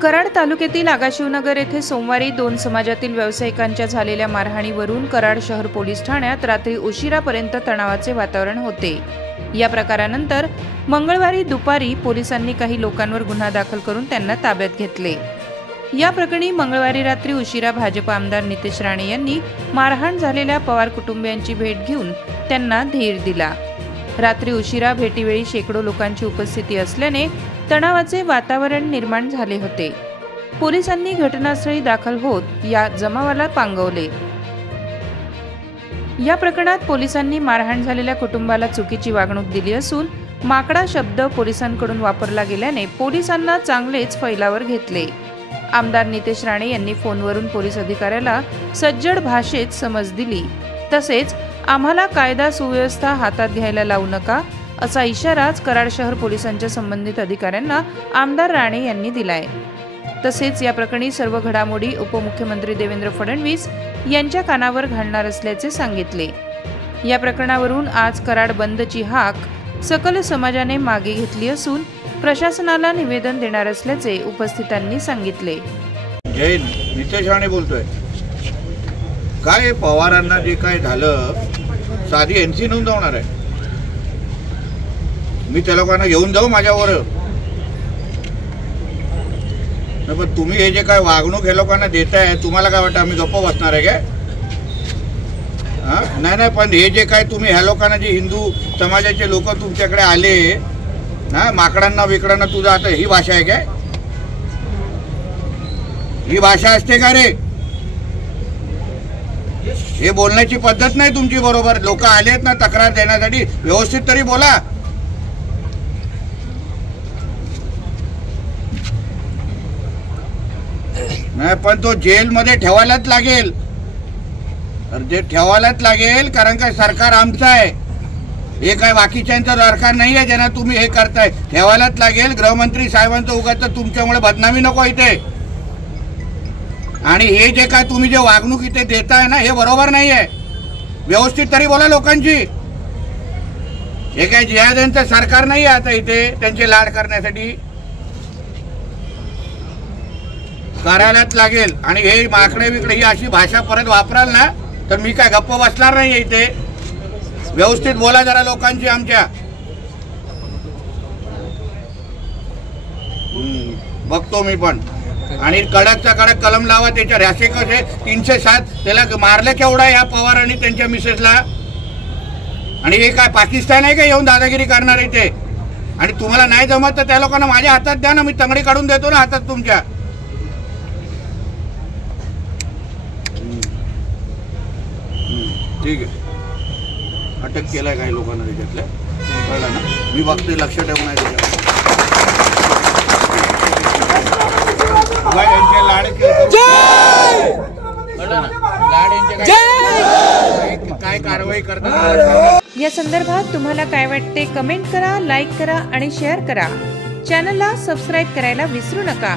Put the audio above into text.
कराड तालुक्यातील आगाशिवनगर येथे सोमवारी 2 समाजातील व्यावसायिकांच्या झालेल्या मारहाणीवरून कराड शहर पोलीस ठाण्यात रात्री उशिरापर्यंत तणावाचे वातावरण होते। या प्रकारानंतर मंगळवारी दुपारी पोलिसांनी काही लोकांवर गुन्हा दाखल करून त्यांना ताब्यात घेतले। या प्रकरणी मंगळवारी रात्री उशिरा भाजप आमदार नितेश राणे यांनी मारहाण झालेल्या पवार कुटुंबियांची भेट घेऊन त्यांना धीर दिला। रात्री उशिरा भेटीवेळी शेकडो लोकांची उपस्थिती असल्याने तणावाचे वातावरण निर्माण झाले होते। पोलिसांनी घटनास्थळी दाखल होत या जमावाला पांगवले। या प्रकरणात पोलिसांनी मारहाण झालेल्या कुटुंबाला चुकीची वागणूक दिली असून माकडा शब्द पोलिसांकडून वापरला गेल्याने पोलिसांना चांगलेच फैलावर घेतले। आमदार नितेश राणे यांनी फोनवरून पोलीस अधिकाऱ्याला सज्जड भाषेत समज दिली, तसेच आम्हाला कायदा सुव्यवस्था हातात घ्यायला लावू नका असा इशाराच कराड शहर पोलिसांच्या संबंधित अधिकाऱ्यांना आमदार राणे यांनी दिलाय। तसेच या प्रकरणी सर्व घडामोडी उपमुख्यमंत्री देवेंद्र फडणवीस यांच्या कानावर घालणार असल्याचे सांगितले। या प्रकरणावरून आज कराड बंदची हाक सकल समाजाने मागे घेतली असून प्रशासनाला निवेदन देणार असल्याचे उपस्थितांनी सांगितले। जय नितेश राणे बोलतोय। काय पवारांना जे काय झालं साधी एनसी नोंदवणार आहे, मी त्या लोकांना घेऊन जाऊ माझ्यावर? पण तुम्ही हे जे काय वागणूक हे लोकांना देताय, तुम्हाला काय वाटतं आम्ही गप्प बसणार आहे काय? नाही, पण हे जे काय तुम्ही ह्या लोकांना, जे हिंदू समाजाचे लोक तुमच्याकडे आले माकडांना विकडांना, तुझं आता ही भाषा आहे काय? ही भाषा असते का रे? हे बोलण्याची पद्धत नाही तुमची बरोबर। लोक आलेत ना तक्रार देण्यासाठी, व्यवस्थित तरी बोला। नाही पण तो जेलमध्ये ठेवायलाच लागेल, जे ठेवायलाच लागेल, कारण काय सरकार आमचं आहे, हे काय बाकीच्यांचं सरकार नाही आहे ज्यांना तुम्ही हे करताय। ठेवायलाच लागेल। गृहमंत्री साहेबांचं उगाच तुमच्यामुळे बदनामी नको इथे। आणि हे जे काय तुम्ही जे वागणूक इथे देताय ना, हे बरोबर नाही आहे। व्यवस्थित तरी बोला लोकांची। हे काय जिहाद्यांचं सरकार नाही आहे आता इथे त्यांचे लाड करण्यासाठी, करायलाच लागेल। आणि हे माकडे बिकडे ही अशी भाषा परत वापराल ना तर मी काय गप्प बसणार नाही इथे। व्यवस्थित बोला जरा लोकांची आमच्या। बघतो मी पण। आणि कडकचा कडक कलम लावा त्याच्या रॅशे कसे 307 त्याला मारलं केवढा या पवार आणि त्यांच्या मिसेसला। आणि हे काय पाकिस्तान आहे का येऊन दादागिरी करणार इथे? आणि तुम्हाला नाही जमत तर त्या लोकांना माझ्या हातात द्या ना, मी तंगडी काढून देतो ना हातात तुमच्या। ठीक आहे, अटक केलाय काही लोकांना त्याच्यातल्या, कळलं ना? मी बघते, लक्ष ठेवून आहे त्याच्यावर। काय कारवाई करतात या संदर्भात तुम्हाला काय वाटते कमेंट करा, लाईक करा आणि शेअर करा। चॅनलला सबस्क्राईब करायला विसरू नका।